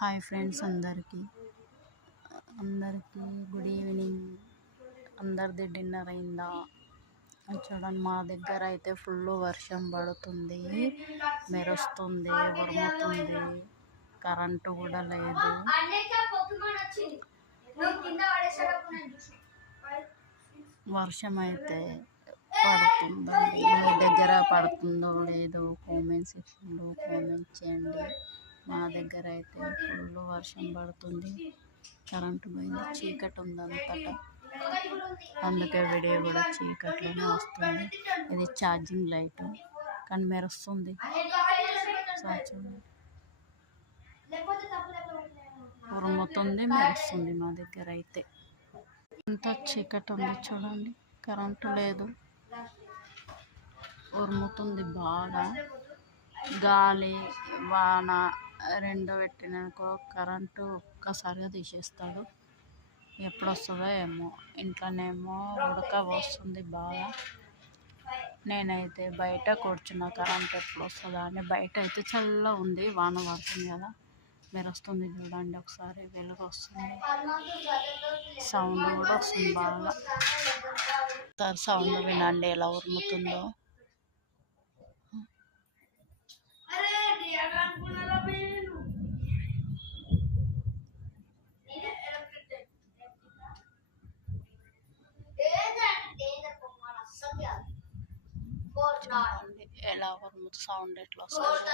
Hi friends, అందరికీ good evening. అందరిది dinner అయిందా? చూడండి, మా దగ్గర అయితే ఫుల్ వర్షం పడుతుంది, మెరుస్తుంది, ఉరుముతుంది, కరెంటు కూడా లేదు. వర్షం అయితే పడుతుందండి. మీ దగ్గర పడుతుందో లేదో కామెంట్ సెక్షన్లో కామెంట్ చేయండి. మా దగ్గర అయితే ఫుల్ వర్షం పడుతుంది, కరెంటు పోయింది, చీకటి ఉంది అంతటా. అందుకే వీడియో కూడా చీకట్లోనే వస్తుంది. ఇది ఛార్జింగ్ లైట్ కానీ మెరుస్తుంది. ఉరుముతుంది, మెరుస్తుంది. మా దగ్గర అయితే అంత చీకటి ఉంది. చూడండి, కరెంటు లేదు, ఉరుముతుంది బాగా. గాలి వాన రెండు పెట్టినాకో కరెంటు ఒక్కసారిగా తీసేస్తాడు. ఎప్పుడు వస్తుందో ఏమో. ఇంట్లోనేమో ఉడక పోస్తుంది బాగా. నేనైతే బయట కూర్చున్న, కరెంట్ ఎప్పుడు వస్తుందా అని. బయట అయితే చల్లగా ఉంది, వాన పడుతుంది కదా, మెరుస్తుంది. చూడండి ఒకసారి, వెలుగు వస్తుంది, సౌండ్ కూడా వస్తుంది బాగా. సౌండ్ వినండి ఎలా ఉరుముతుందో. చూడండి ఎలా ఉరుముతుంది, సౌండ్ ఎట్లా వస్తుంది.